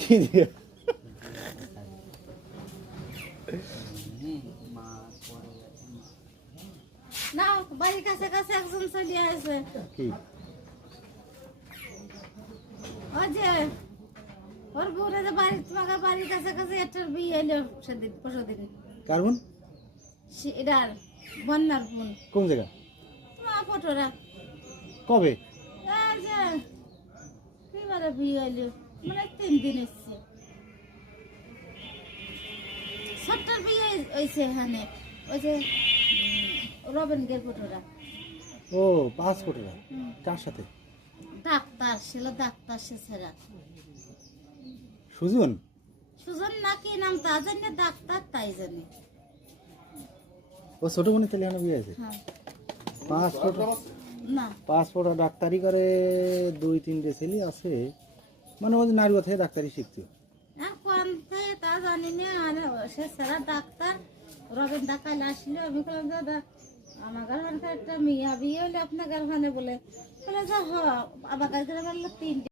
কি দিয়ে না বাড়ির কাছে কাছে একজন চলে আসে কি ওই যে ওর বউরে যে বাড়ির কাছে কাছে একটার বিয়ে এলো সেদিন পরশুদিন কার্বন এটার বন্যার বোন কোন জায়গা মা ফটোরা কবে এই যে এবারে বিয়ে এলো মানে 3 দিন এসছে ছোট্টর বিয়ে হয়েছে এখানে ওই যে রবেন গের ফটোরা ও পাসপোর্টরা কার সাথে ডাক্তার ছিল ডাক্তার সে ছেড়া সুজন সুজন নাকি নাম তা জানি না, ডাক্তার তাই জানি। ও ছোট বোনের ছেলে এখানে বিয়ে আছে হ্যাঁ পাসপোর্ট না পাসপোর্ট আর ডাক্তারি করে 2-3টে ছেলে আছে মানে ওদের নারী থেকে ডাক্তারি শিখছে কোন থেকে তা জানি না আর সে ছেড়া ডাক্তার রবেন ডাকাইলে আসলে আমি বললাম দাদা আমার গার্লফ্রেন্ড একটা মেয়ে বিয়ে হলে আপনার গার্লফ্রেন্ডে বলে যে হ আমার গার্লফ্রেন্ড বললো 3